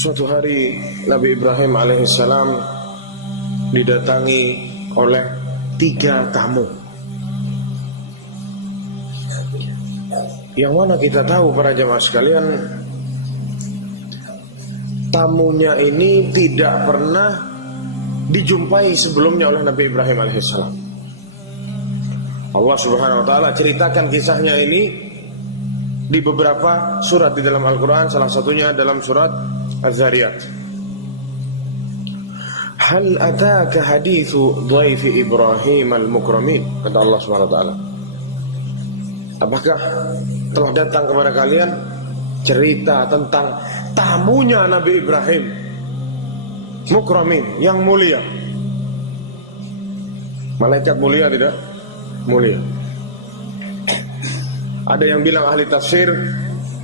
Suatu hari Nabi Ibrahim alaihissalam didatangi oleh 3 tamu. Yang mana kita tahu para jamaah sekalian, tamunya ini tidak pernah dijumpai sebelumnya oleh Nabi Ibrahim alaihissalam. Allah subhanahu wa ta'ala ceritakan kisahnya ini di beberapa surat di dalam Al-Quran. Salah satunya dalam surat Az-Zariyat. Hal ataka hadithu dhaifi Ibrahim al-mukramin, kata Allah subhanahu wa ta'ala. Apakah telah datang kepada kalian cerita tentang tamunya Nabi Ibrahim mukramin, yang mulia? Malaikat mulia tidak? Mulia. Ada yang bilang ahli tafsir,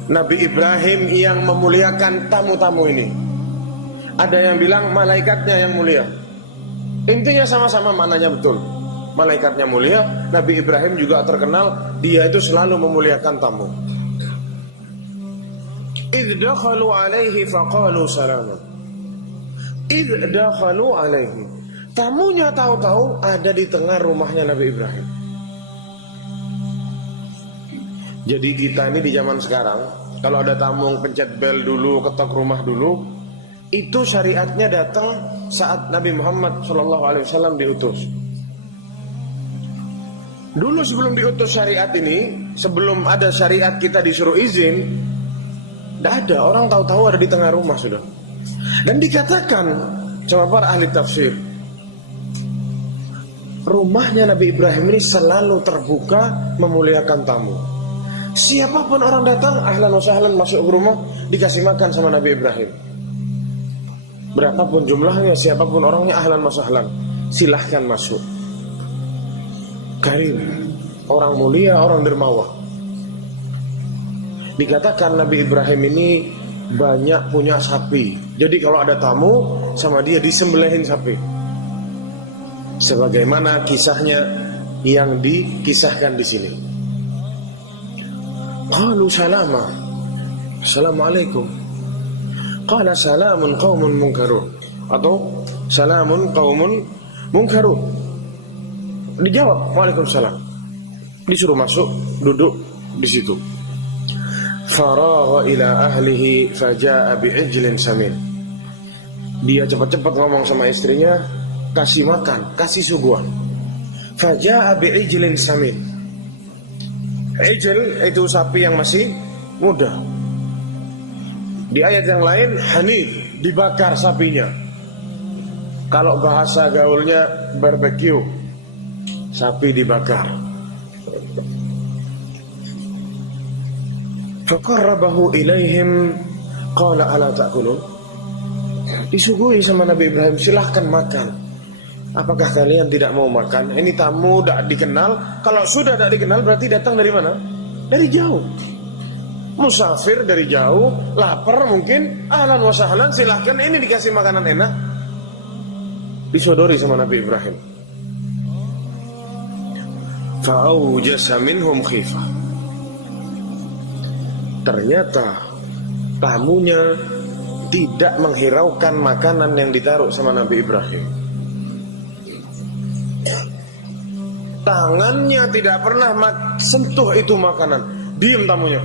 Nabi Ibrahim yang memuliakan tamu-tamu ini. Ada yang bilang malaikatnya yang mulia. Intinya sama-sama maknanya betul. Malaikatnya mulia, Nabi Ibrahim juga terkenal dia itu selalu memuliakan tamu. Idh dakhalu alaihi faqalu salaman. Idh dakhalu alaihi. Tamunya tahu-tahu ada di tengah rumahnya Nabi Ibrahim. Jadi kita ini di zaman sekarang, kalau ada tamu pencet bel dulu, ketok rumah dulu, itu syariatnya datang saat Nabi Muhammad SAW diutus. Dulu sebelum diutus syariat ini, sebelum ada syariat kita disuruh izin, tidak ada, orang tahu-tahu ada di tengah rumah sudah. Dan dikatakan sama para ahli tafsir, rumahnya Nabi Ibrahim ini selalu terbuka memuliakan tamu. Siapapun orang datang, ahlan wa sahlan, masuk ke rumah, dikasih makan sama Nabi Ibrahim. Berapapun jumlahnya, siapapun orangnya, ahlan wa sahlan, silahkan masuk. Karim, orang mulia, orang dermawan. Dikatakan Nabi Ibrahim ini banyak punya sapi. Jadi kalau ada tamu, sama dia disembelihin sapi. Sebagaimana kisahnya yang dikisahkan di sini. Qalu salama, assalamualaikum. Qala salamun qaumun munkarun, atau salamun qaumun munkarun. Dijawab waalaikumsalam. Disuruh masuk, duduk di situ. Faragha ila ahlihi faja'a bi'ijlin samin. Dia cepat-cepat ngomong sama istrinya, kasih makan, kasih suguhan. Faja'a bi'ijlin samin. Ijl itu sapi yang masih muda. Di ayat yang lain hanif, dibakar sapinya. Kalau bahasa gaulnya barbecue, sapi dibakar. Faqarrabahu ilaihim qala ala ta'kulun. Disuguhi sama Nabi Ibrahim, silahkan makan. Apakah kalian tidak mau makan? Ini tamu tidak dikenal. Kalau sudah tidak dikenal berarti datang dari mana? Dari jauh. Musafir dari jauh, lapar mungkin, ahlan wa sahlan, silahkan, ini dikasih makanan enak. Disodori sama Nabi Ibrahim. Fa'awjasa minhum khifah. Ternyata tamunya tidak menghiraukan makanan yang ditaruh sama Nabi Ibrahim. Tangannya tidak pernah sentuh itu makanan. Diam tamunya.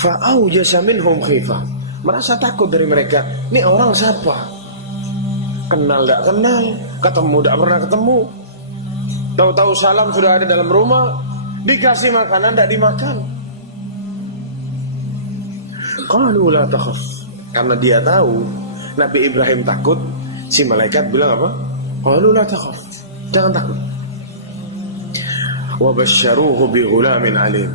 Fa'awjasa minhum khifah. Merasa takut dari mereka. Ini orang siapa? Kenal tidak kenal, ketemu tidak pernah ketemu. Tahu-tahu salam sudah ada dalam rumah, dikasih makanan tidak dimakan. Qalu la takhaf. Karena dia tahu Nabi Ibrahim takut, si malaikat bilang apa? Qalu la takhaf. Jangan takut. Wa basyaruhu bi ghulamin alim.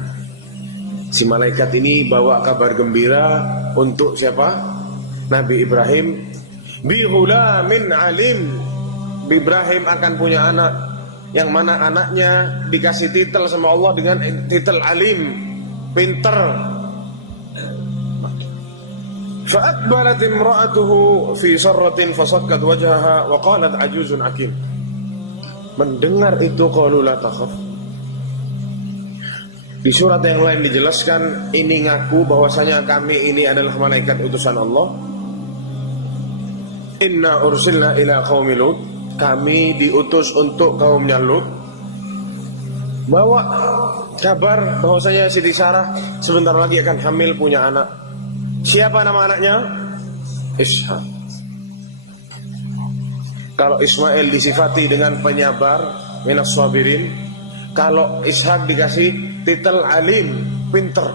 Si malaikat ini bawa kabar gembira untuk siapa? Nabi Ibrahim. Bi ghulamin alim. Ibrahim akan punya anak, yang mana anaknya dikasih titel sama Allah dengan titel alim, pinter. Fa'aqbalat imra'atuhu fi sarratin fasakkat wajhaha wa qalat ajuzun akim. Mendengar itu qalu la takhaf. Di surat yang lain dijelaskan, ini ngaku bahwasanya kami ini adalah malaikat utusan Allah. Inna ursilna ila qaumi Lut, kami diutus untuk kaumnya Lut. Bawa kabar bahwasanya Siti Sarah sebentar lagi akan hamil punya anak. Siapa nama anaknya? Ishak. Kalau Ismail disifati dengan penyabar, minas sabirin. Kalau Ishak dikasih titel alim, pinter.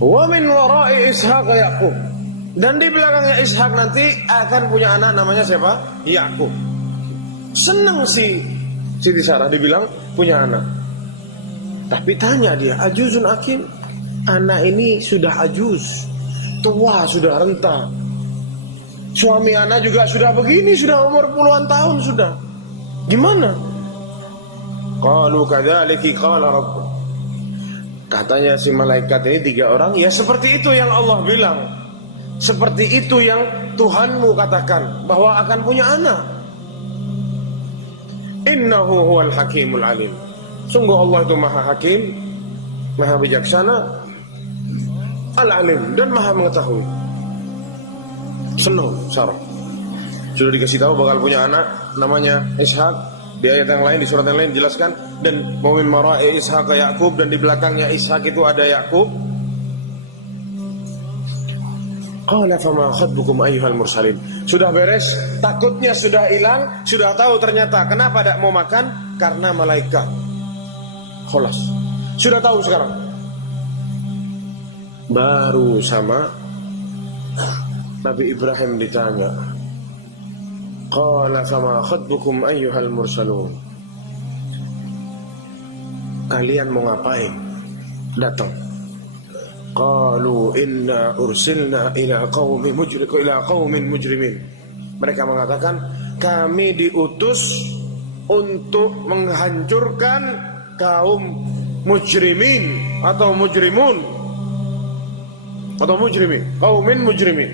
Wa min wara'i Ishaq Yaqub. Dan di belakangnya Ishak nanti akan punya anak namanya siapa? Yaqub. Senang si Siti Sarah dibilang punya anak. Tapi tanya dia, ajuzun akim, anak ini sudah ajuz, tua, sudah renta. Suami anak juga sudah begini, sudah umur puluhan tahun sudah. Gimana? Qalu kadzalika qala rabbuk. Katanya si malaikat ini 3 orang, ya seperti itu yang Allah bilang. Seperti itu yang Tuhanmu katakan, bahwa akan punya anak. Innahu huwal hakimul alim. Sungguh Allah itu maha hakim, maha bijaksana, al-alim, dan maha mengetahui. Senang Sarah. Sudah dikasih tahu bakal punya anak namanya Ishak. Di ayat yang lain, di surat yang lain dijelaskan, dan wa min mara'i Ishaq Yaqub, dan di belakangnya Ishak itu ada Yaqub. Qala fama khatbukum ayyuhal mursalin. Sudah beres, takutnya sudah hilang, sudah tahu ternyata kenapa tidak mau makan, karena malaikat. Kholas. Sudah tahu sekarang. Baru sama Nabi Ibrahim ditanya, qala fama khatbukum ayyuhal mursalun. Kalian mau ngapain? Datang. Qalu inna ursilna ila qaumin mujrimin. Mereka mengatakan, kami diutus untuk menghancurkan kaum mujrimin atau mujrimun atau mujrimin, qaumin mujrimin.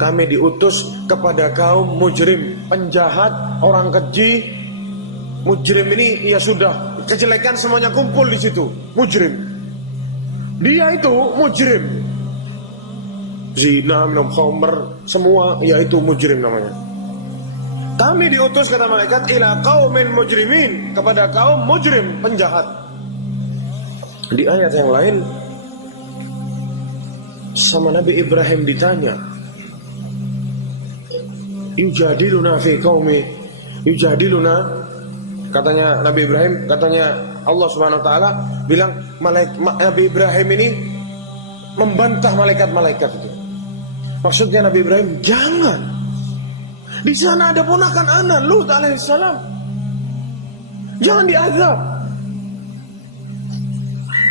Kami diutus kepada kaum mujrim, penjahat, orang keji. Mujrim ini ya sudah, kejelekan semuanya kumpul di situ. Mujrim. Dia itu mujrim. Zina, minum khamr, semua yaitu mujrim namanya. Kami diutus kata malaikat ila qaumin mujrimin, kepada kaum mujrim, penjahat. Di ayat yang lain sama Nabi Ibrahim ditanya, yujadiluna fi qaumi, yujadiluna, katanya Nabi Ibrahim, katanya Allah Subhanahu wa taala bilang, Nabi Ibrahim ini membantah malaikat-malaikat itu. Maksudnya Nabi Ibrahim, jangan. Di sana ada ponakan anak Lut alaihissalam. Jangan diazab.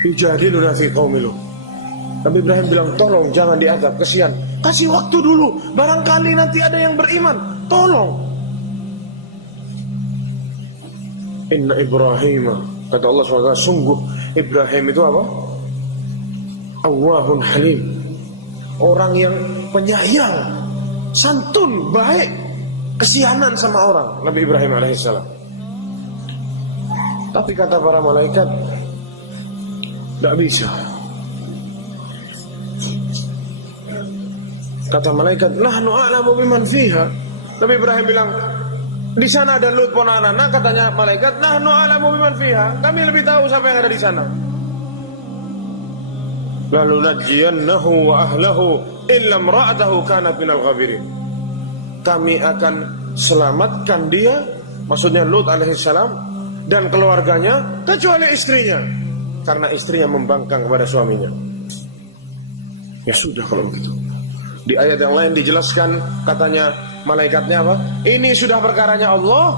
Yujadiluna fi qaumi Lut. Nabi Ibrahim bilang, tolong jangan diazab, kesian. Kasih waktu dulu, barangkali nanti ada yang beriman. Tolong. Inna Ibrahim, kata Allah SWT, sungguh Ibrahim itu apa? Awwahun halim. Orang yang penyayang, santun, baik, kesianan sama orang, Nabi Ibrahim alaihissalam. Tapi kata para malaikat, tidak bisa. Kata malaikat, nahnu a'lamu biman fiha. Nabi Ibrahim bilang, di sana ada Lut ponanana. Katanya malaikat, nahnu a'lamu biman fiha. Kami lebih tahu siapa yang ada di sana. Lalu najiyannahu wa ahlahu illa imra'atahu kanat minal ghabirin. Kami akan selamatkan dia, maksudnya Lut alaihissalam, dan keluarganya, kecuali istrinya, karena istrinya membangkang kepada suaminya. Ya sudah kalau begitu. Di ayat yang lain dijelaskan, katanya malaikatnya apa? Ini sudah perkaranya Allah.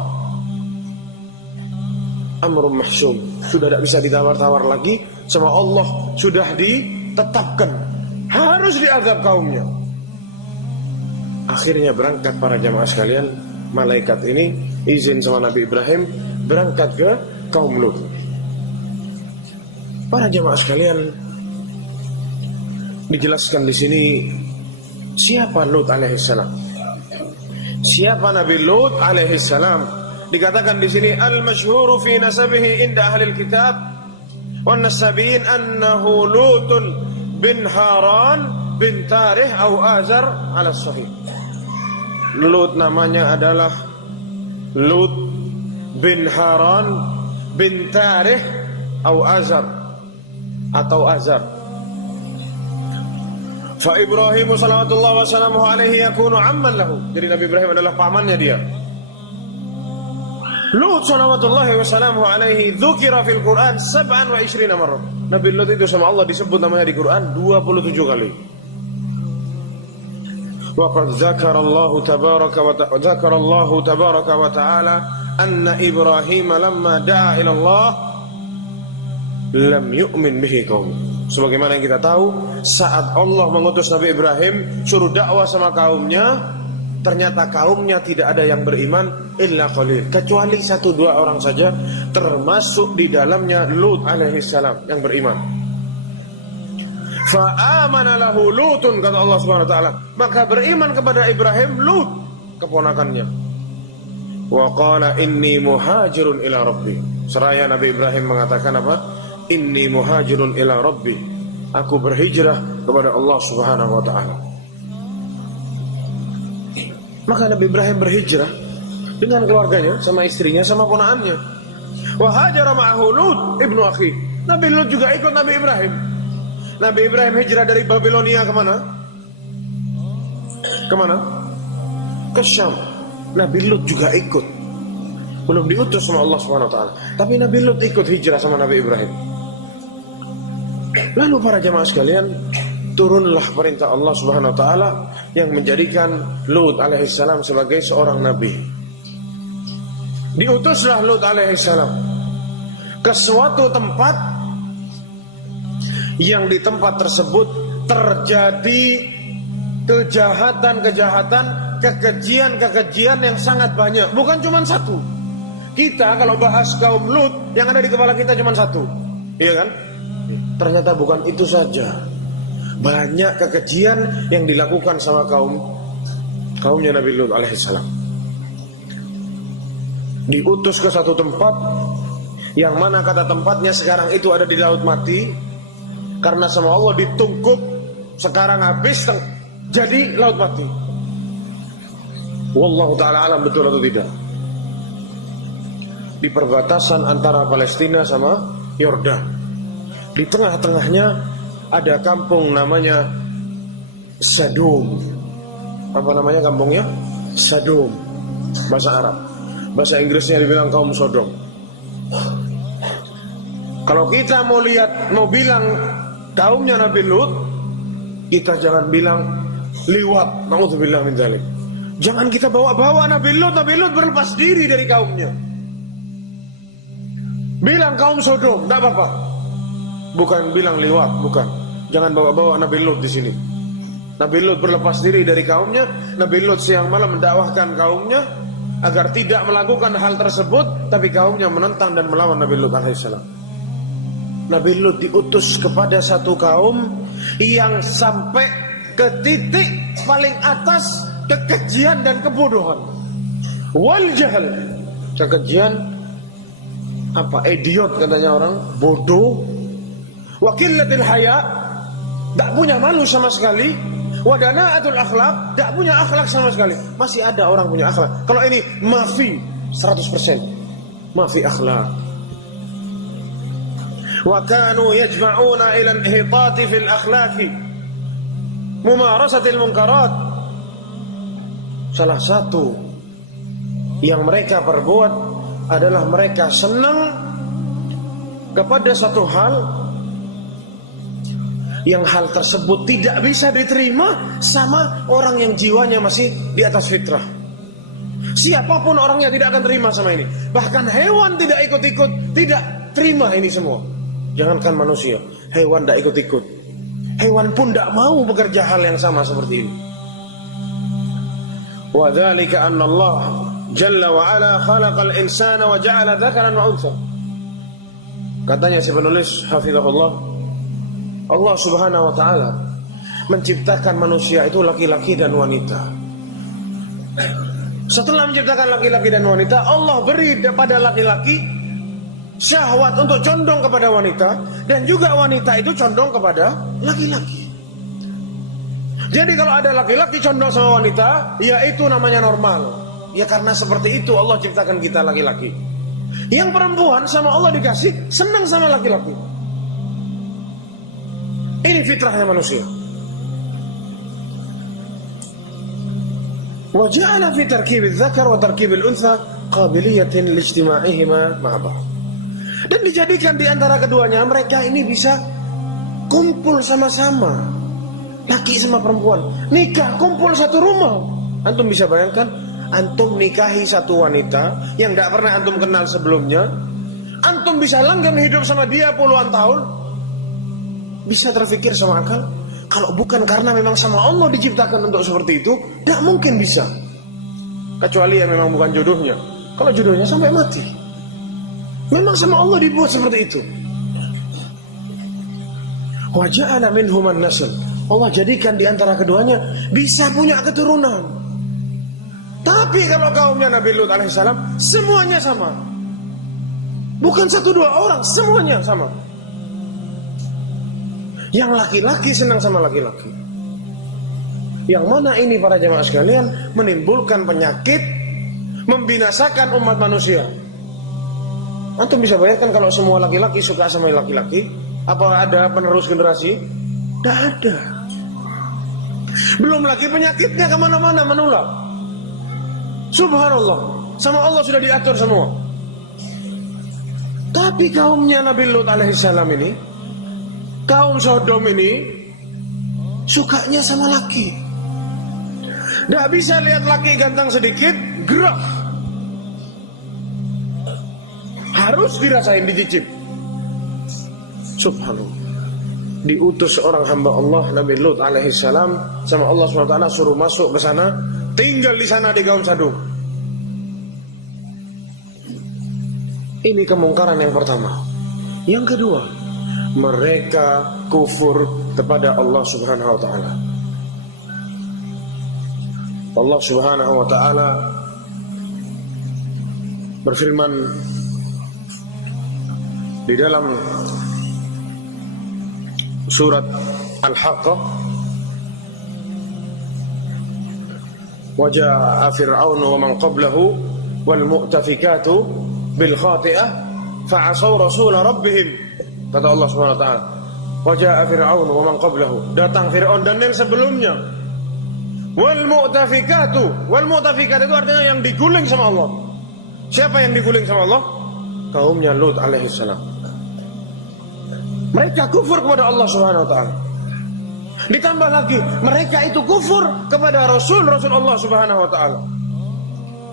Amrun mahsum. Sudah tidak bisa ditawar-tawar lagi. Sama Allah sudah ditetapkan, harus diazab kaumnya. Akhirnya berangkat para jamaah sekalian. Malaikat ini izin sama Nabi Ibrahim berangkat ke kaum Lut. Para jamaah sekalian, dijelaskan di sini siapa Lut alaihissalam. Siapa Nabi Lut alaihissalam? dikatakan di sini al-masyhuru fi nasabihi inda ahli kitab wan nasabiyin annahu Lutun bin Haran bin Tarih atau Azar ala sahih. Lut namanya adalah Lut bin Haran bin Tarih atau Azar. Fa Ibrahim sallallahu wasallam alaihi yakunu amman lahu. Jadi Nabi Ibrahim adalah pamannya dia. Lut sallallahu wasallam alaihi dzukira fil Quran 27 marrah. Nabi Lut itu sama Allah disebut namanya di Quran 27 kali. Wa qad dzakara Allah tabaraka wa ta'ala anna Ibrahim lamma da'a ila Allah lam yu'min bihi qaum. Sebagaimana yang kita tahu, saat Allah mengutus Nabi Ibrahim suruh dakwah sama kaumnya, ternyata kaumnya tidak ada yang beriman illa qalil, kecuali 1-2 orang saja, termasuk di dalamnya Lut alaihissalam yang beriman. Fa amana lahu Lutun, kata Allah Subhanahu wa taala, maka beriman kepada Ibrahim Lut, keponakannya. Wa qala inni muhajirun ila rabbi. Seraya Nabi Ibrahim mengatakan apa? Inni muhajirun ila rabbi. Aku berhijrah kepada Allah Subhanahu wa taala. Maka Nabi Ibrahim berhijrah dengan keluarganya, sama istrinya, sama ponakannya. Wa hajara ma'ahu Lut ibnu akhi. Nabi Lut juga ikut Nabi Ibrahim. Nabi Ibrahim hijrah dari Babilonia kemana? Kemana? Ke Syam. Nabi Lut juga ikut. Belum diutus sama Allah Subhanahu wa taala, tapi Nabi Lut ikut hijrah sama Nabi Ibrahim. Lalu para jamaah sekalian, turunlah perintah Allah Subhanahu wa taala yang menjadikan Lut alaihissalam sebagai seorang nabi. Diutuslah Lut alaihissalam ke suatu tempat yang di tempat tersebut terjadi kejahatan-kejahatan, kekejian-kekejian yang sangat banyak. Bukan cuma satu. Kita kalau bahas kaum Lut, yang ada di kepala kita cuma satu, iya kan? Ternyata bukan itu saja. Banyak kekejian yang dilakukan sama kaumnya Nabi Lut alaihissalam. Diutus ke satu tempat yang mana kata tempatnya sekarang itu ada di Laut Mati, karena sama Allah ditungkuk, sekarang habis jadi Laut Mati. Wallahu ta'ala alam betul atau tidak. Di perbatasan antara Palestina sama Yordan. Di tengah-tengahnya ada kampung namanya Sadum. Apa namanya kampungnya? Sadum. Bahasa Arab. Bahasa Inggrisnya dibilang kaum Sodom. Kalau kita mau bilang kaumnya Nabi Lut, kita jangan bilang liwat. Na'udzubillah min dzalik. Jangan kita bawa-bawa Nabi Lut. Nabi Lut berlepas diri dari kaumnya. Bilang kaum Sodom, tidak apa-apa. Bukan bilang liwat, bukan. Jangan bawa-bawa Nabi Lut di sini. Nabi Lut berlepas diri dari kaumnya. Nabi Lut siang malam mendakwahkan kaumnya agar tidak melakukan hal tersebut, tapi kaumnya menentang dan melawan Nabi Lut alaihissalam. Nabi Lut diutus kepada satu kaum yang sampai ke titik paling atas kekejian dan kebodohan. Wal jahal, kekejian apa? Idiot katanya orang, bodoh. Wa qillatil haya, tak punya malu sama sekali. Wa danaatul akhlaq, tak punya akhlak sama sekali. Masih ada orang punya akhlak. Kalau ini mafi 100%. Mafi akhlak. Wa kanu yajma'una ila inhitati fil akhlaqi mumarasatil munkarat. Salah satu yang mereka perbuat adalah mereka senang kepada satu hal yang hal tersebut tidak bisa diterima sama orang yang jiwanya masih di atas fitrah. Siapapun orangnya tidak akan terima sama ini. Bahkan hewan tidak ikut-ikut, tidak terima ini semua. Jangankan manusia, hewan tidak ikut-ikut. Hewan pun tidak mau bekerja hal yang sama seperti ini. Wa dzalika anna Allah Jalla wa ala khalaqal insana wa ja'ala dzakaran wa untha. Katanya si penulis hafizahullah, Allah Subhanahu wa taala menciptakan manusia itu laki-laki dan wanita. Setelah menciptakan laki-laki dan wanita, Allah beri pada laki-laki syahwat untuk condong kepada wanita, dan juga wanita itu condong kepada laki-laki. Jadi kalau ada laki-laki condong sama wanita, ya itu namanya normal. Ya karena seperti itu Allah ciptakan kita laki-laki. Yang perempuan sama Allah dikasih senang sama laki-laki. Ini fitrahnya manusia. Wa ja'ala fi tarkibil dzakar wa tarkibil untha qabiliyatin lijtima'ihima ma'a ba'd. Dan dijadikan di antara keduanya mereka ini bisa kumpul sama-sama. Laki sama perempuan nikah kumpul satu rumah. Antum bisa bayangkan, antum nikahi satu wanita yang tidak pernah antum kenal sebelumnya, antum bisa langgeng hidup sama dia puluhan tahun. Bisa terfikir sama akal? Kalau bukan karena memang sama Allah diciptakan untuk seperti itu, tidak mungkin bisa. Kecuali yang memang bukan jodohnya. Kalau jodohnya sampai mati, memang sama Allah dibuat seperti itu. Wa ja'ala minhum an-nasl. Allah jadikan di antara keduanya bisa punya keturunan. Tapi kalau kaumnya Nabi Lut alaihissalam, semuanya sama. Bukan satu dua orang, semuanya sama. Yang laki-laki senang sama laki-laki. Yang mana ini para jamaah sekalian menimbulkan penyakit, membinasakan umat manusia. Antum bisa bayangkan kalau semua laki-laki suka sama laki-laki, apa ada penerus generasi? Tidak ada. Belum lagi penyakitnya kemana-mana menular. Subhanallah, sama Allah sudah diatur semua. Tapi kaumnya Nabi Lut alaihissalam ini, kaum Sodom ini, sukanya sama laki. Tidak bisa lihat laki ganteng sedikit, gerak. Harus dirasain, dicicip. Subhanallah. Diutus seorang hamba Allah Nabi Lut alaihissalam sama Allah SWT, suruh masuk ke sana, tinggal di sana di kaum Sodom. Ini kemungkaran yang pertama. Yang kedua, mereka kufur kepada Allah Subhanahu wa taala. Allah Subhanahu wa taala berfirman di dalam surat Al-Haqqah, wa jaa'a fir'aunu wa man qablahu wal mu'tafikatu bil khati'ah fa'asaw rasul rabbihim. Kata Allah Subhanahu wa taala, wa jaa'a fir'aunu wa man qablahu, datang Fir'aun dan yang sebelumnya. Wal mu'tafikatu, wal mu'tafikat itu artinya yang diguling sama Allah. Siapa yang diguling sama Allah? Kaumnya Lut alaihissalam. Mereka kufur kepada Allah Subhanahu wa taala. Ditambah lagi mereka itu kufur kepada Rasul Allah Subhanahu wa taala.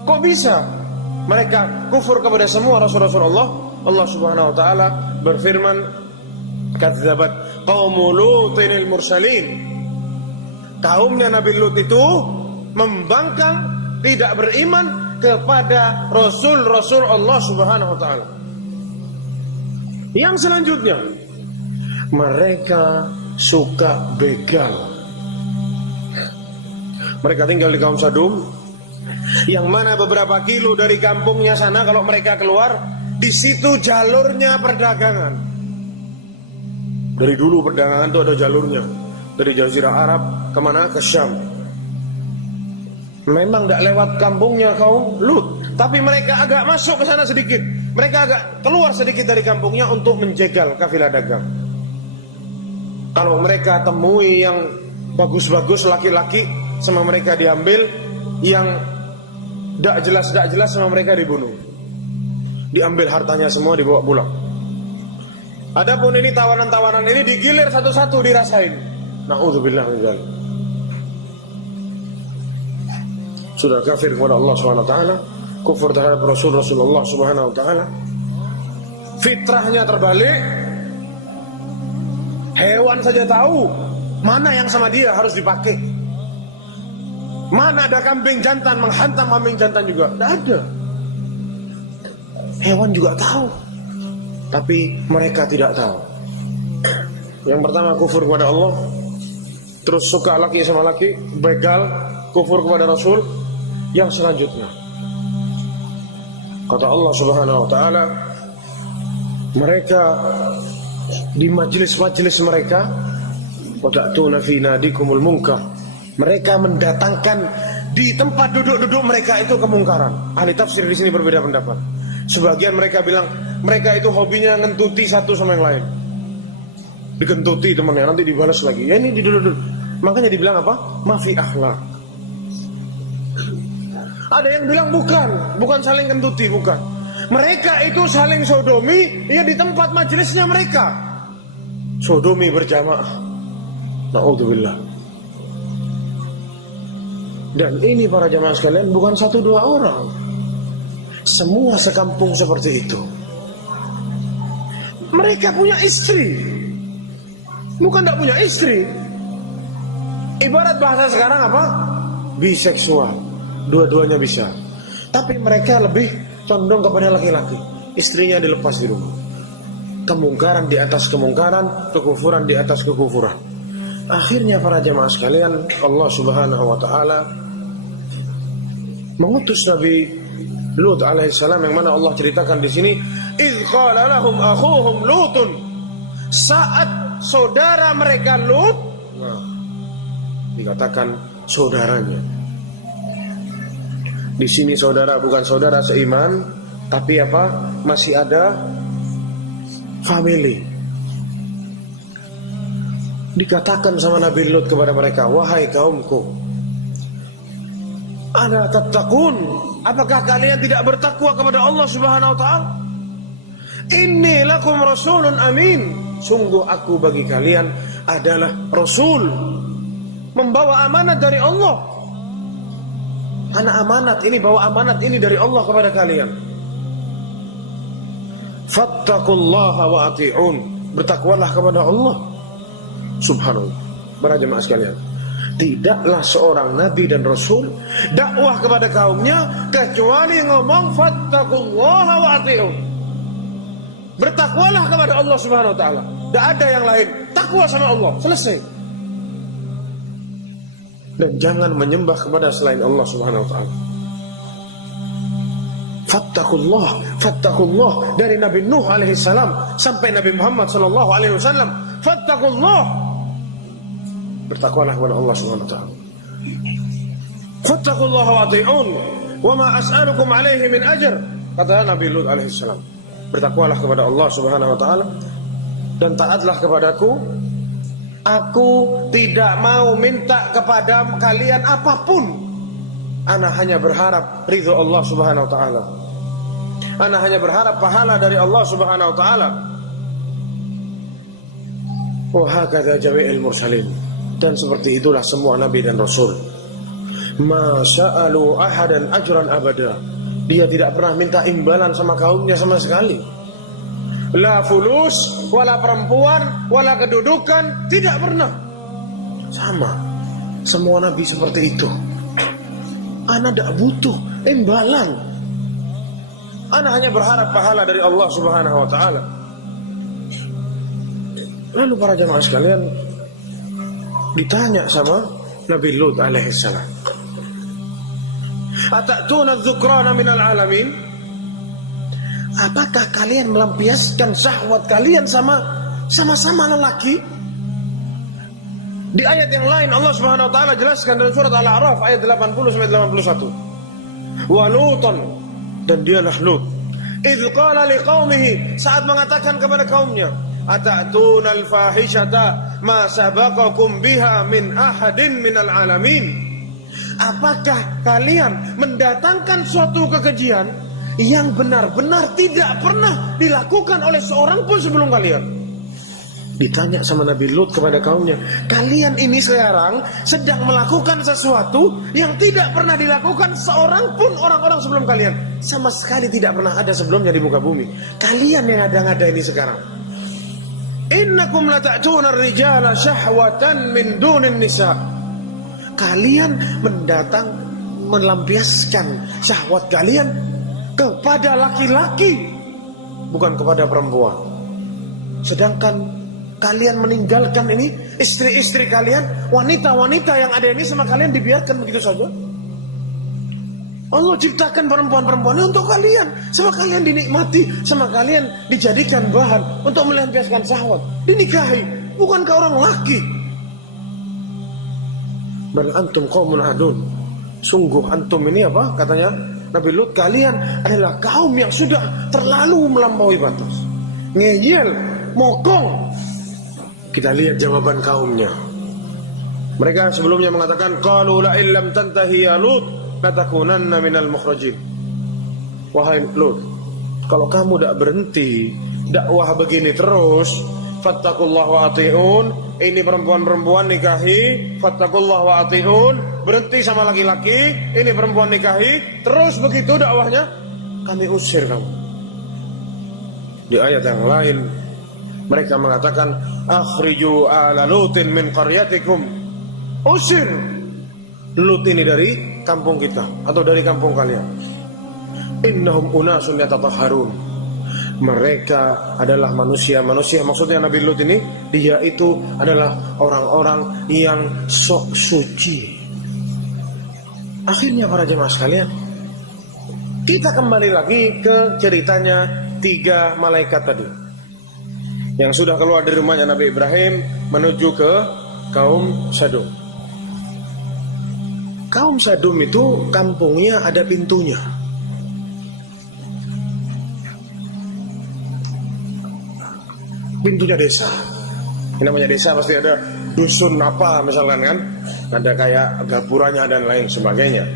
Kok bisa mereka kufur kepada semua Rasul Allah? Allah Subhanahu wa taala berfirman, kadzabat qaumul Lutinil mursalin. Kaumnya Nabi Lut itu membangkang, tidak beriman kepada Rasul Allah Subhanahu wa taala. Yang selanjutnya, mereka suka begal. Mereka tinggal di kaum Sodom, yang mana beberapa kilo dari kampungnya sana kalau mereka keluar, di situ jalurnya perdagangan. Dari dulu perdagangan itu ada jalurnya, dari Jazirah Arab kemana? Ke Syam. Memang tidak lewat kampungnya kaum Lut, tapi mereka agak masuk ke sana sedikit. Mereka agak keluar sedikit dari kampungnya untuk menjegal kafilah dagang. Kalau mereka temui yang bagus-bagus laki-laki, sama mereka diambil. Yang tidak jelas sama mereka dibunuh. Diambil hartanya semua, dibawa pulang. Adapun ini tawanan-tawanan ini digilir satu-satu, dirasain. Na'udzubillah min dzalik. Sudah kafir kepada Allah Subhanahu wa taala, kufur terhadap Rasulullah Subhanahu wa taala. Fitrahnya terbalik. Hewan saja tahu mana yang sama dia harus dipakai. Mana ada kambing jantan menghantam kambing jantan juga? Tidak ada. Hewan juga tahu, tapi mereka tidak tahu. Yang pertama kufur kepada Allah, terus suka laki sama laki, begal, kufur kepada Rasul. Yang selanjutnya, kata Allah Subhanahu wa taala, mereka di majelis-majelis mereka, wata'tuna fi nadikumul munkar, mereka mendatangkan di tempat duduk-duduk mereka itu kemungkaran. Ahli tafsir di sini berbeda pendapat. Sebagian mereka bilang mereka itu hobinya ngentuti satu sama yang lain. Digentuti temannya, nanti dibalas lagi. Ya ini duduk-duduk. Makanya dibilang apa? Mafi akhlak. Ada yang bilang bukan saling kentuti, bukan. Mereka itu saling sodomi ya di tempat majelisnya mereka. Sodomi berjamaah. Na'udzubillah. Dan ini para jamaah sekalian bukan 1-2 orang. Semua sekampung seperti itu. Mereka punya istri. Bukan tidak punya istri. Ibarat bahasa sekarang apa? Biseksual. Dua-duanya bisa. Tapi mereka lebih condong kepada laki-laki. Istrinya dilepas di rumah. Kemungkaran di atas kemungkaran, kekufuran di atas kekufuran. Akhirnya para jemaah sekalian, Allah Subhanahu wa taala mengutus Nabi Lut alaihissalam, yang mana Allah ceritakan di sini, idz qala lahum akhuhum Lutun, saat saudara mereka Lut, dikatakan saudaranya. Di sini saudara bukan saudara seiman, tapi apa? Masih ada family. Dikatakan sama Nabi Lut kepada mereka, wahai kaumku, ala tattaqun, apakah kalian tidak bertakwa kepada Allah Subhanahu wa taala? Inni lakum rasulun amin, sungguh aku bagi kalian adalah rasul, membawa amanat dari Allah. Anak amanat ini, bawa amanat ini dari Allah kepada kalian. Fattaqullaha wa ati'un, bertakwalah kepada Allah Subhanallah. Para jemaah sekalian, tidaklah seorang nabi dan rasul dakwah kepada kaumnya kecuali ngomong fattaqullaha wa ati'un, bertakwalah kepada Allah Subhanahu wa taala. Tidak ada yang lain, takwa sama Allah, selesai. Dan jangan menyembah kepada selain Allah Subhanahu wa taala. Fattaqullah dari Nabi Nuh alaihi salam sampai Nabi Muhammad sallallahu alaihi wasallam. Fattaqullah, bertakwalah kepada Allah Subhanahu wa taala. Fattaqullah wa ati'un wa ma as'alukum alaihi min ajr, kata Nabi Lut alaihi salam. Bertakwalah kepada Allah Subhanahu wa taala dan taatlah kepadaku. Aku tidak mau minta kepada kalian apapun. Ana hanya berharap ridho Allah Subhanahu wa taala. Ana hanya berharap pahala dari Allah Subhanahu wa taala. Wa hakadha jami'ul mursalin, dan seperti itulah semua nabi dan rasul. Ma sa'alu ahadan ajran abada, dia tidak pernah minta imbalan sama kaumnya sama sekali. La fulus, wala perempuan, wala kedudukan, tidak pernah. Sama, semua nabi seperti itu. Ana tidak butuh imbalan. Ana hanya berharap pahala dari Allah Subhanahu wa taala. Lalu para jemaah sekalian ditanya sama Nabi Lut alaihi salam, atatuna dzukrana minal alamin, apakah kalian melampiaskan syahwat kalian sama-sama lelaki? Di ayat yang lain Allah Subhanahu wa taala jelaskan dalam surat Al-A'raf ayat 80 sampai 81. Wa Lutan, dan dialah Lut, idz qala liqaumihi, saat mengatakan kepada kaumnya, atatuna al-fahishata ma sabaqakum biha min ahadin minal alamin, apakah kalian mendatangkan suatu kekejian yang benar-benar tidak pernah dilakukan oleh seorang pun sebelum kalian? Ditanya sama Nabi Lut kepada kaumnya, kalian ini sekarang sedang melakukan sesuatu yang tidak pernah dilakukan seorang pun orang-orang sebelum kalian. Sama sekali tidak pernah ada sebelumnya di muka bumi. Kalian yang ada-ada ini sekarang. Innakum lata'tuna ar-rijala syahwatan min dunin nisa, kalian melampiaskan syahwat kalian kepada laki-laki, bukan kepada perempuan. Sedangkan kalian meninggalkan ini istri-istri kalian, wanita-wanita yang ada ini sama kalian dibiarkan begitu saja. Allah ciptakan perempuan-perempuan untuk kalian, sama kalian dinikmati, sama kalian dijadikan bahan untuk melampiaskan syahwat, dinikahi, bukan ke orang laki. Bal antum qaumun adun. Sungguh antum ini apa katanya Nabi Lut, kalian adalah kaum yang sudah terlalu melampaui batas, ngeyel, mokong. Kita lihat jawaban kaumnya. Mereka sebelumnya mengatakan, qalu la illam tantahi ya Lut latakunanna minal mukhrajin. Wahai Lut, kalau kamu tidak berhenti dakwah begini terus, fattaqullaha wa ati'un, ini perempuan-perempuan nikahi, fattaqullaha wa ati'un, berhenti sama laki-laki, ini perempuan nikahi, terus begitu dakwahnya, kami usir kamu. Di ayat yang lain mereka mengatakan, akhriju ala Lutin min qaryatikum, usir Lut ini dari kampung kita atau dari kampung kalian. Innahum unasun yatatahharun, mereka adalah manusia-manusia, maksudnya Nabi Lut ini, dia itu adalah orang-orang yang sok suci. Akhirnya para jemaah sekalian, kita kembali lagi ke ceritanya 3 malaikat tadi yang sudah keluar dari rumahnya Nabi Ibrahim menuju ke kaum Sadum. Kaum Sadum itu kampungnya ada pintunya. Pintunya desa. Ini namanya desa pasti ada dusun apa misalkan kan, ada kayak gapuranya dan lain sebagainya.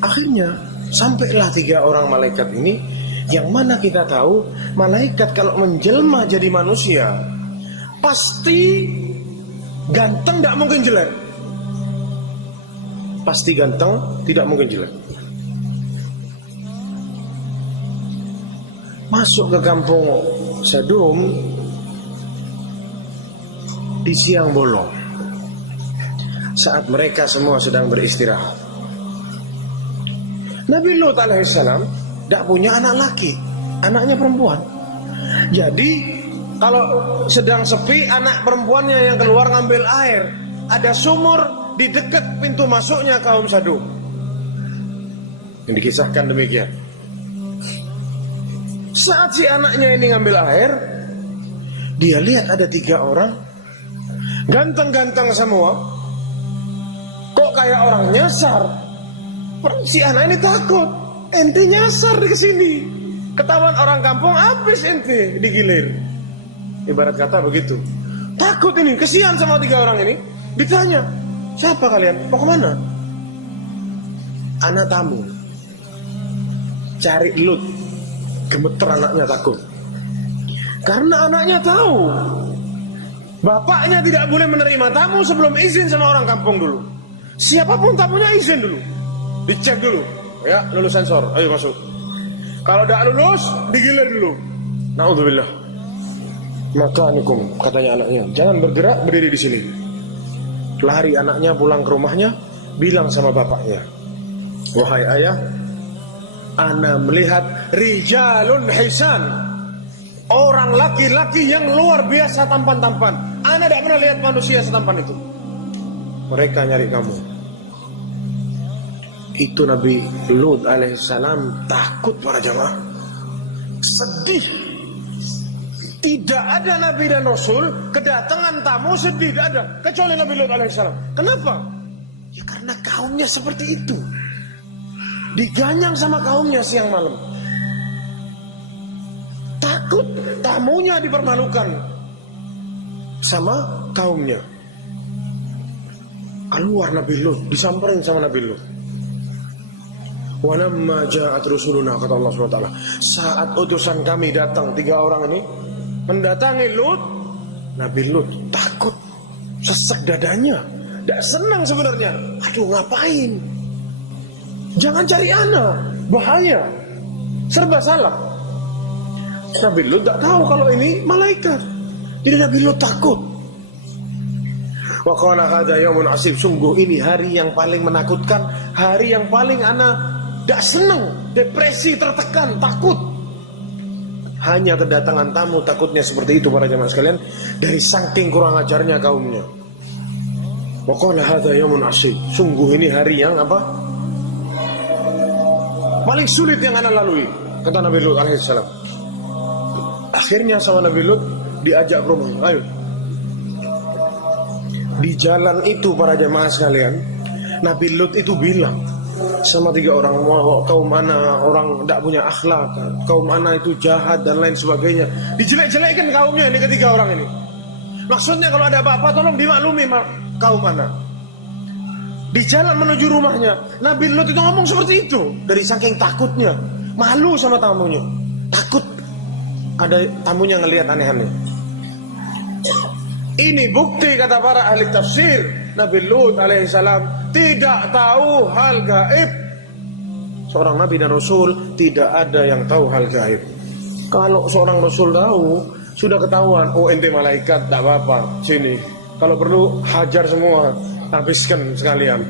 Akhirnya sampailah 3 orang malaikat ini, yang mana kita tahu malaikat kalau menjelma jadi manusia pasti ganteng, tidak mungkin jelek. Pasti ganteng, tidak mungkin jelek. Masuk ke kampung Sadum di siang bolong, saat mereka semua sedang beristirahat. Nabi Lut alaihissalam tidak punya anak laki, anaknya perempuan. Jadi kalau sedang sepi, anak perempuannya yang keluar ngambil air. Ada sumur di dekat pintu masuknya kaum Sadum. Yang dikisahkan demikian. Saat si anaknya ini ngambil air, dia lihat ada 3 orang ganteng-ganteng semua, kok kayak orang nyasar. Si anak ini takut, ente nyasar di kesini, ketahuan orang kampung, habis ente digilir. Ibarat kata begitu. Takut ini, kesian sama 3 orang ini. Ditanya, siapa kalian? Mau kemana? Anak tamu, cari Lut. Gemeter anaknya, takut. Karena anaknya tahu bapaknya tidak boleh menerima tamu sebelum izin sama orang kampung dulu. Siapapun tamunya izin dulu, dicek dulu, ya lulus sensor, ayo masuk. Kalau tidak lulus, digilir dulu. Naudzubillah. Maka nikum, katanya anaknya, jangan bergerak, berdiri di sini. Lari anaknya pulang ke rumahnya, bilang sama bapaknya, wahai ayah, ana melihat rijalun hisan, orang laki-laki yang luar biasa tampan-tampan. Ana tidak pernah lihat manusia setampan itu. Mereka nyari kamu. Itu Nabi Lut alaihissalam takut para jamaah, sedih. Tidak ada Nabi dan Rasul kedatangan tamu sedih, tidak ada, kecuali Nabi Lut alaihissalam. Kenapa? Ya karena kaumnya seperti itu, diganyang sama kaumnya siang malam. Takut tamunya dipermalukan sama kaumnya. Keluar Nabi Lut, disamperin sama Nabi Lut. Walamma ja'at rusuluna, kata Allah SWT, saat utusan kami datang, 3 orang ini mendatangi Lut, Nabi Lut takut, sesek dadanya, tidak senang sebenarnya. Aduh, ngapain? Jangan cari anak, bahaya, serba salah. Nabi Lut tak tahu kalau ini malaikat, jadi Nabi Lut takut. Wa qala hadza yaumun asib, sungguh ini hari yang paling menakutkan, hari yang paling ana tidak senang, depresi, tertekan, takut. Hanya kedatangan tamu takutnya seperti itu para jemaah sekalian, dari saking kurang ajarnya kaumnya. Wa qala hadza yaumun asib, sungguh ini hari yang apa? paling sulit yang ana lalui, kata Nabi Lut alaihissalam. Akhirnya sama Nabi Lut diajak ke rumahnya, ayo. Di jalan itu para jamaah sekalian, Nabi Lut itu bilang sama 3 orang, kaum mana orang tidak punya akhlak, kaum mana itu jahat dan lain sebagainya. Dijelek-jelekin kaumnya ini, ketiga orang ini. Maksudnya kalau ada apa-apa tolong dimaklumi kaum mana. Di jalan menuju rumahnya, Nabi Lut itu ngomong seperti itu. Dari saking takutnya, malu sama tamunya, takut ada tamunya ngelihat aneh-aneh. Ini bukti, kata para ahli tafsir, Nabi Lut alaihissalam tidak tahu hal gaib. Seorang Nabi dan Rasul tidak ada yang tahu hal gaib. Kalau seorang Rasul tahu, sudah ketahuan. Oh, ente malaikat, tidak apa-apa, sini. Kalau perlu hajar semua, habiskan sekalian.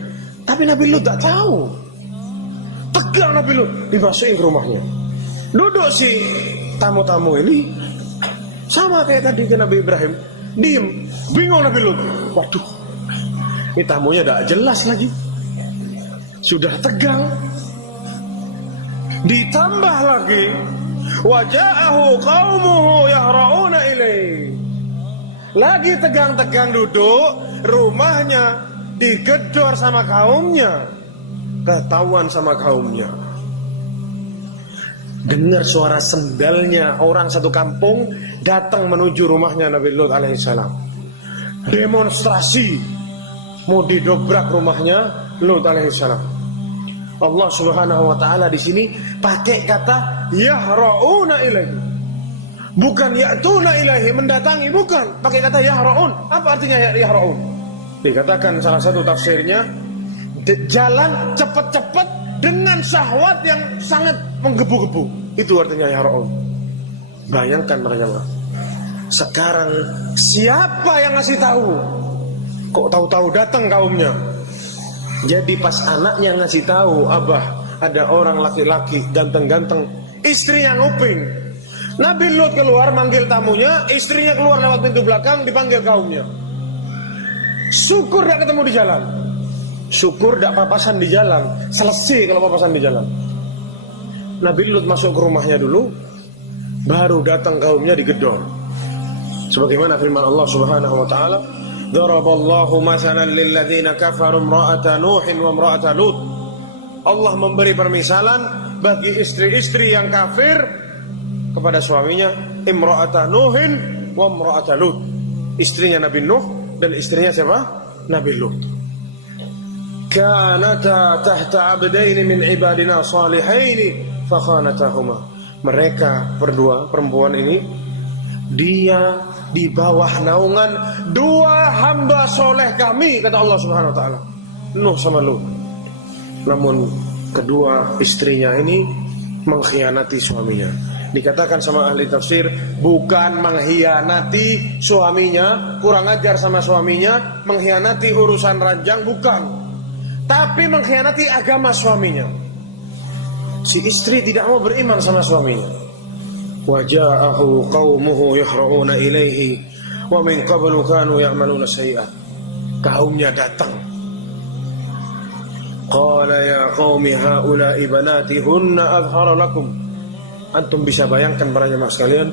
Tapi Nabi Lut tak tahu. Tegang Nabi Lut, dimasukin ke rumahnya. Duduk si tamu-tamu ini sama kayak tadi ke Nabi Ibrahim. Diem, bingung Nabi Lut. Waduh, ini tamunya tidak jelas lagi. Sudah tegang. Ditambah lagi, waja'ahu qaumuhu yahra'una ilaih. Lagi tegang-tegang duduk, rumahnya digedor sama kaumnya. Ketahuan sama kaumnya. Dengar suara sendalnya orang satu kampung datang menuju rumahnya Nabi Lut alaihissalam. Demonstrasi mau didobrak rumahnya Lut alaihissalam. Allah Subhanahu wa taala di sini pakai kata yahra'una ilaihi. Bukan ya'tuna ilaihi, mendatangi, bukan. Pakai kata yahra'un. Apa artinya yahra'un? Dikatakan salah satu tafsirnya, jalan cepat-cepat dengan syahwat yang sangat menggebu-gebu. Itu artinya yahra'un. Bayangkan para jamaah. Sekarang siapa yang ngasih tahu? Kok tahu-tahu datang kaumnya? Jadi pas anaknya ngasih tahu, abah ada orang laki-laki ganteng-ganteng, istrinya nguping. Nabi Lut keluar manggil tamunya, istrinya keluar lewat pintu belakang dipanggil kaumnya. Syukur gak ketemu di jalan. Syukur gak papasan di jalan. Selesai kalau papasan di jalan. Nabi Lut masuk ke rumahnya dulu, baru datang kaumnya digedor. Sebagaimana firman Allah Subhanahu wa taala, daraballahu masalan lil ladzina kafaru imra'ata Nuhin wa imra'ata Lut. Allah memberi permisalan bagi istri-istri yang kafir kepada suaminya, imra'ata Nuhin wa imra'ata Lut. Istrinya Nabi Nuh dan istrinya siapa? Nabi Lut. Kanata tahta abdaini min ibadina salihaini fakhanatahuma. Mereka berdua, perempuan ini, dia di bawah naungan 2 hamba soleh kami, kata Allah Subhanahu wa taala, Nuh sama Lut. Namun kedua istrinya ini mengkhianati suaminya. Dikatakan sama ahli tafsir, bukan mengkhianati suaminya, kurang ajar sama suaminya, mengkhianati urusan ranjang, bukan, tapi mengkhianati agama suaminya. Si istri tidak mau beriman sama suaminya. Waja'ahu qaumuhu yahra'una ilaihi wa min qablu kanu ya'maluna sayyi'at. Kaumnya datang. Qala ya qaumi haula'i banati hunna azhara lakum. Antum bisa bayangkan para jemaah sekalian,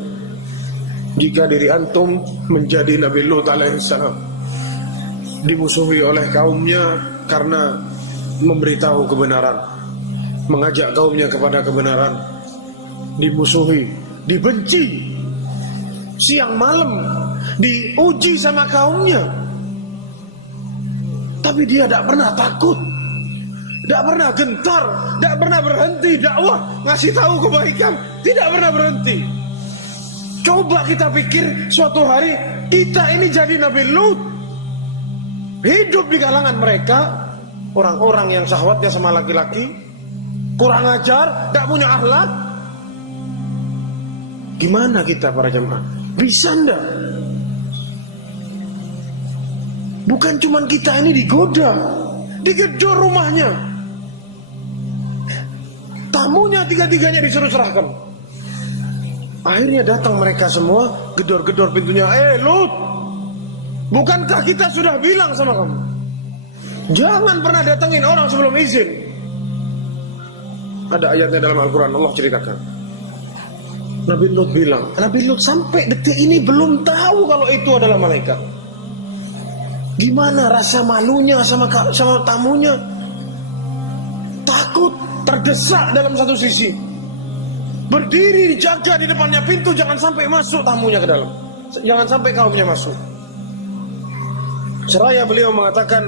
jika diri antum menjadi Nabi Lut alaihissalam, dimusuhi oleh kaumnya karena memberitahu kebenaran, mengajak kaumnya kepada kebenaran, dimusuhi, dibenci, siang malam diuji sama kaumnya, tapi dia tidak pernah takut, tidak pernah gentar, tidak pernah berhenti dakwah, ngasih tahu kebaikan, tidak pernah berhenti. Coba kita pikir suatu hari kita ini jadi Nabi Lut, hidup di kalangan mereka, orang-orang yang syahwatnya sama laki-laki, kurang ajar, tidak punya akhlak. Gimana kita para jemaah? Bisa ndak? Bukan cuman kita ini digoda, digedor rumahnya, tamunya tiga-tiganya disuruh serahkan. Akhirnya datang mereka semua, gedor-gedor pintunya. Lut, bukankah kita sudah bilang sama kamu, jangan pernah datengin orang sebelum izin? Ada ayatnya dalam Al-Quran, Allah ceritakan. Nabi Lut bilang, Nabi Lut sampai detik ini belum tahu kalau itu adalah malaikat. Gimana rasa malunya sama tamunya? Takut, terdesak dalam satu sisi. Berdiri dijaga di depannya pintu, jangan sampai masuk tamunya ke dalam. Jangan sampai kaumnya masuk. Seraya beliau mengatakan,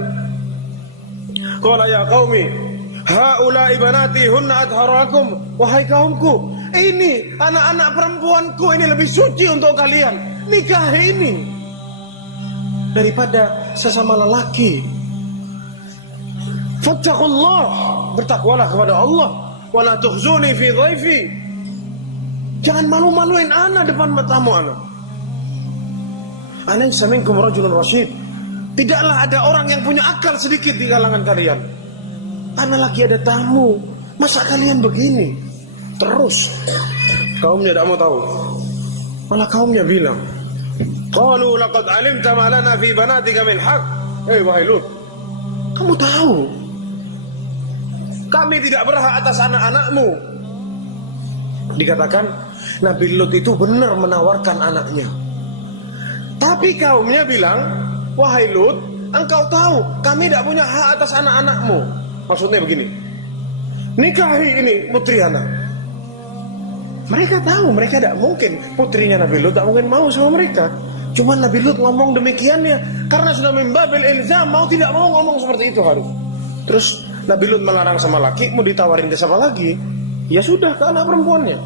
qala ya qaumi haula'i banati hunna athharu lakum, wahai kaumku, ini anak-anak perempuanku, ini lebih suci untuk kalian, nikahi ini daripada sesama lelaki. Fattaqullah, bertakwalah kepada Allah, wala tukhzuni fi dhaifi, jangan malu-maluin ana depan tamu ana. Alaysa minkum rajulun rasyid, tidaklah ada orang yang punya akal sedikit di kalangan kalian. Ana lagi ada tamu, masa kalian begini? Terus kaumnya tidak mau tahu. Malah kaumnya bilang, qalu laqad alimta ma lana fi banatika min haq. Wahai Lut, kamu tahu kami tidak berhak atas anak-anakmu. Dikatakan Nabi Lut itu benar menawarkan anaknya. Tapi kaumnya bilang, wahai Lut, engkau tahu kami tidak punya hak atas anak-anakmu. Maksudnya begini, nikahi ini putri anak. Mereka tahu, mereka tidak mungkin, putrinya Nabi Lut tidak mungkin mau sama mereka. Cuma Nabi Lut ngomong demikiannya karena sudah membabil ilzam, mau tidak mau ngomong seperti itu harus. Terus Nabi Lut melarang sama laki, mau ditawarin ke siapa lagi? Ya sudah, ke anak perempuannya.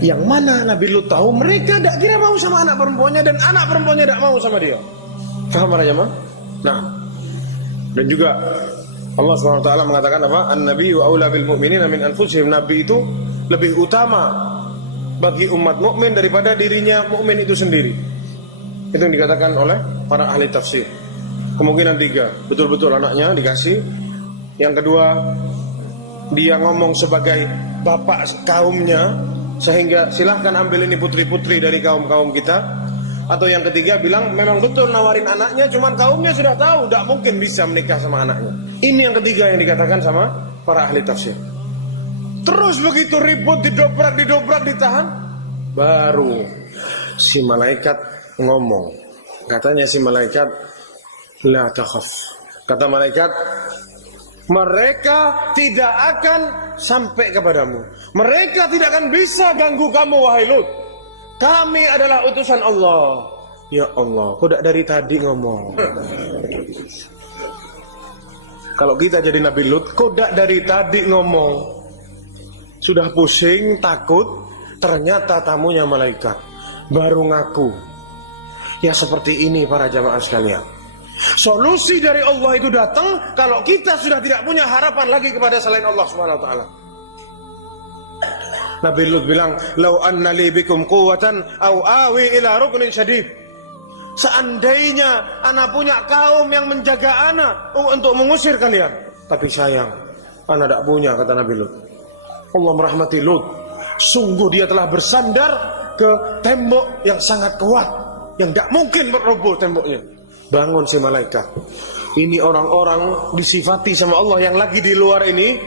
Yang mana Nabi Lut tahu mereka tidak kira mau sama anak perempuannya, dan anak perempuannya tidak mau sama dia. Faham aja mah? Nah, dan juga Allah SWT mengatakan apa? An-nabiyyu aula bil mu'minina min anfusihim. Nabi itu lebih utama bagi umat mukmin daripada dirinya mukmin itu sendiri. Itu yang dikatakan oleh para ahli tafsir. Kemungkinan 3, betul-betul anaknya dikasih. Yang kedua, dia ngomong sebagai bapak kaumnya, sehingga silahkan ambil ini putri-putri dari kaum-kaum kita. Atau yang ketiga bilang memang betul nawarin anaknya, cuman kaumnya sudah tahu tidak mungkin bisa menikah sama anaknya. Ini yang ketiga yang dikatakan sama para ahli tafsir. Terus begitu ribut, didobrak, ditahan, baru si malaikat ngomong. Katanya si malaikat, la takhaf. Kata malaikat, mereka tidak akan sampai kepadamu. Mereka tidak akan bisa ganggu kamu, wahai Lut. Kami adalah utusan Allah. Ya Allah, kok tidak dari tadi ngomong? Kalau kita jadi Nabi Lut, kok tidak dari tadi ngomong? Sudah pusing, takut, ternyata tamunya malaikat. Baru ngaku. Ya seperti ini para jamaah sekalian. Solusi dari Allah itu datang kalau kita sudah tidak punya harapan lagi kepada selain Allah Subhanahu wa taala. Nabi Lut bilang, "Lau anna li bikum quwwatan aw awi ila ruknin syadid." Seandainya ana punya kaum yang menjaga ana untuk mengusir kalian, tapi sayang, ana tidak punya, kata Nabi Lut. Allah merahmati Lut. Sungguh dia telah bersandar ke tembok yang sangat kuat, yang tidak mungkin roboh temboknya. Bangun si malaikat. Ini orang-orang disifati sama Allah yang lagi di luar ini.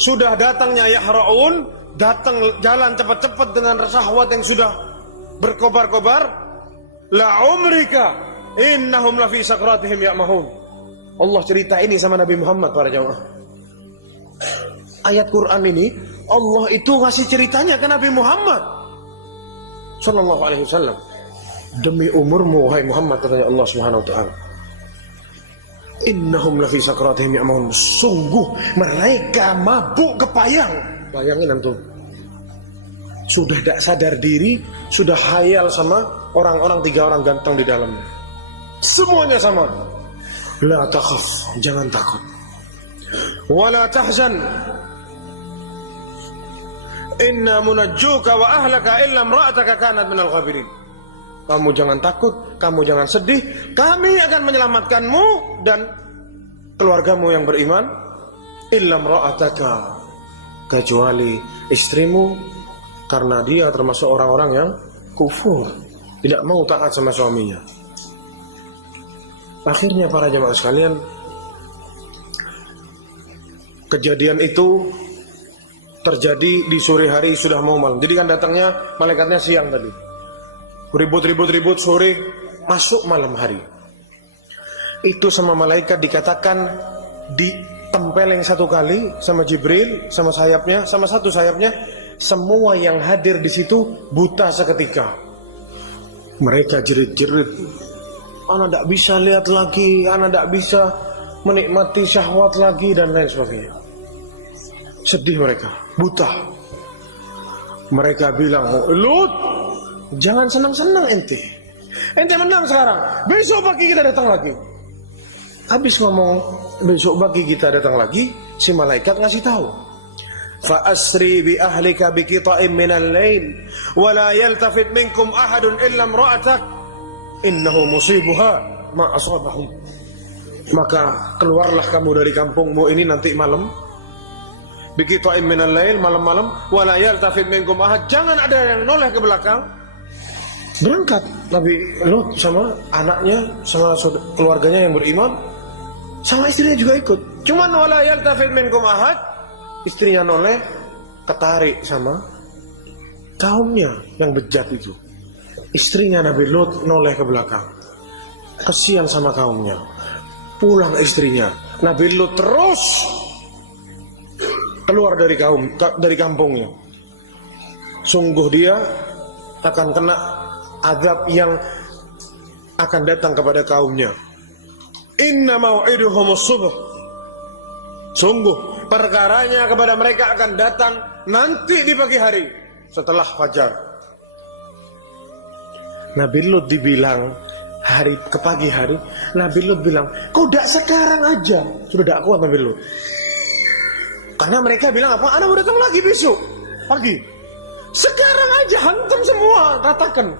Sudah datangnya yahra'un, datang jalan cepat-cepat dengan syahwat yang sudah berkobar-kobar. La umrika innahum lafi sakratihim ya'mahun. Allah cerita ini sama Nabi Muhammad para jamaah. Ayat Quran ini Allah itu ngasih ceritanya ke Nabi Muhammad sallallahu alaihi wasallam. Demi umurmu wahai Muhammad, katanya Allah Subhanahu wa taala. Innahum lafi sakratihim ya'mahun. Sungguh mereka mabuk kepayang. Bayangin antum. Sudah tidak sadar diri, sudah hayal sama orang-orang 3 orang ganteng di dalamnya. Semuanya sama. La takhaf, jangan takut. Wala tahzan. Inna munajjuka wa ahlaka illa imra'ataka kanat minal ghabirin. Kamu jangan takut, kamu jangan sedih. Kami akan menyelamatkanmu dan keluargamu yang beriman. Illa imra'ataka, kecuali istrimu, karena dia termasuk orang-orang yang kufur, tidak mau taat sama suaminya. Akhirnya para jamaah sekalian, kejadian itu terjadi di sore hari sudah mau malam. Jadi kan datangnya malaikatnya siang tadi. Ribut sore, masuk malam hari. Itu sama malaikat dikatakan ditempeleng satu kali sama Jibril, sama sayapnya, sama satu sayapnya. Semua yang hadir di situ buta seketika. Mereka jerit-jerit. Anak tidak bisa lihat lagi, anak tidak bisa menikmati syahwat lagi dan lain sebagainya. Sedih mereka, buta. Mereka bilang, Lut, jangan senang-senang ente. Ente menang sekarang, besok pagi kita datang lagi. Habis ngomong besok pagi kita datang lagi, si malaikat ngasih tahu. Fa asri bi ahlika bi qita'in minal lail wa la yaltafit minkum ahadun illa imra'atak innahu musibuha ma asabahum. Maka keluarlah kamu dari kampungmu ini nanti malam. Bi qita'in minal lail, malam-malam, wa la yaltafit minkum ahad, jangan ada yang noleh ke belakang. Berangkat Nabi Lut sama anaknya, sama keluarganya yang beriman, sama istrinya juga ikut. Cuman wala yaltafit minkum ahad, istrinya noleh, ketarik sama kaumnya yang bejat itu. Istrinya Nabi Lut noleh ke belakang, kesian sama kaumnya. Pulang istrinya, Nabi Lut terus keluar dari kampungnya. Sungguh dia akan kena azab yang akan datang kepada kaumnya. Inna mau'iduhumus subuh. Sungguh perkaranya kepada mereka akan datang nanti di pagi hari setelah fajar. Nabi Lut dibilang hari ke pagi hari, Nabi Lut bilang, kau dak sekarang aja. Sudah dak kuat Nabi Lut. Karena mereka bilang apa? Anak mau datang lagi besok pagi. Sekarang aja hantam semua, katakan.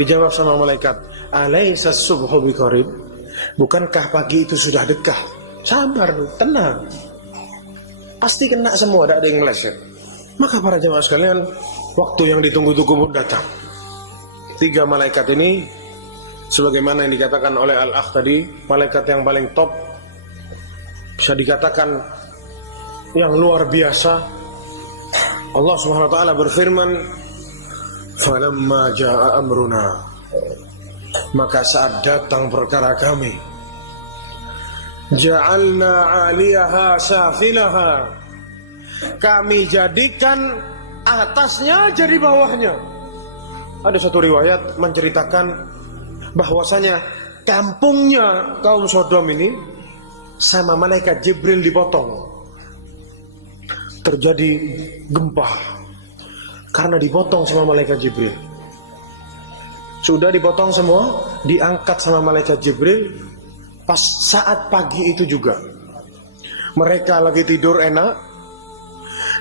Dijawab sama malaikat, alaisa subhu biqarib? Bukankah pagi itu sudah dekat? Sabar, tenang. Pasti kena semua, tidak ada yang meleset. Maka para jemaah sekalian, waktu yang ditunggu-tunggu pun datang. 3 malaikat ini, sebagaimana yang dikatakan oleh Al-Akh tadi, malaikat yang paling top, bisa dikatakan yang luar biasa. Allah Subhanahu wa taala berfirman, "Falamma jaa amruna." Maka saat datang perkara kami, ja'alna 'aliyaha safilaha. Kami jadikan atasnya jadi bawahnya. Ada satu riwayat menceritakan bahwasanya kampungnya kaum Sodom ini sama malaikat Jibril dipotong. Terjadi gempa karena dipotong sama malaikat Jibril. Sudah dipotong semua, diangkat sama malaikat Jibril. Pas saat pagi itu juga mereka lagi tidur enak,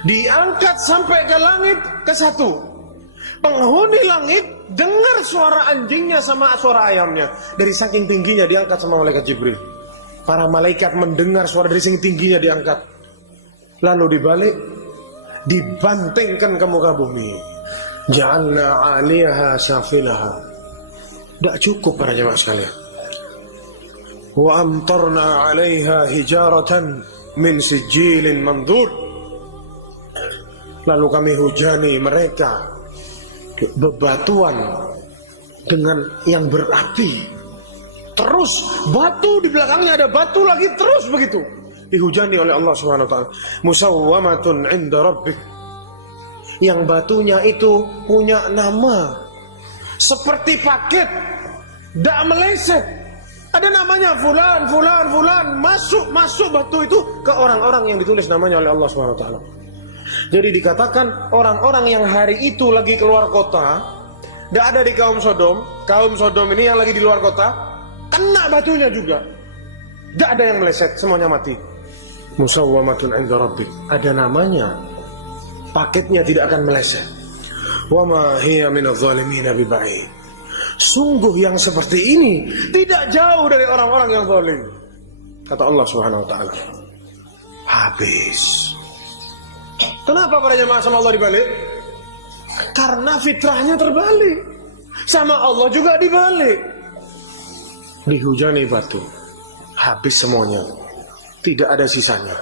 diangkat sampai ke langit ke-1. Penghuni langit dengar suara anjingnya sama suara ayamnya. Dari saking tingginya diangkat sama malaikat Jibril. Para malaikat mendengar suara dari saking tingginya diangkat. Lalu dibalik, dibantingkan ke muka bumi. Ja'alna 'aliyaha safilaha. Tidak cukup para jemaah sekalian. Wa amtarna 'alaiha hijaratan min sijilin mandur. Lalu kami hujani mereka bebatuan dengan yang berapi. Terus batu di belakangnya ada batu lagi, terus begitu. Dihujani oleh Allah Subhanahu wa taala. Musawwamatun 'inda rabbik. Yang batunya itu punya nama. Seperti paket, tidak meleset. Ada namanya fulan. Masuk batu itu ke orang-orang yang ditulis namanya oleh Allah Subhanahu wa taala. Jadi dikatakan orang-orang yang hari itu lagi keluar kota, tidak ada di kaum Sodom. Kaum Sodom ini yang lagi di luar kota, kena batunya juga. Tidak ada yang meleset, semuanya mati. Musawwamatun 'inda rabbik. Ada namanya. Paketnya tidak akan meleset. Wa ma hiya minadh dhalimin biba'id. Sungguh yang seperti ini tidak jauh dari orang-orang yang zalim. Kata Allah Subhanahu wa taala. Habis. Kenapa para jemaah sama Allah dibalik? Karena fitrahnya terbalik. Sama Allah juga dibalik. Dihujani batu. Habis semuanya. Tidak ada sisanya.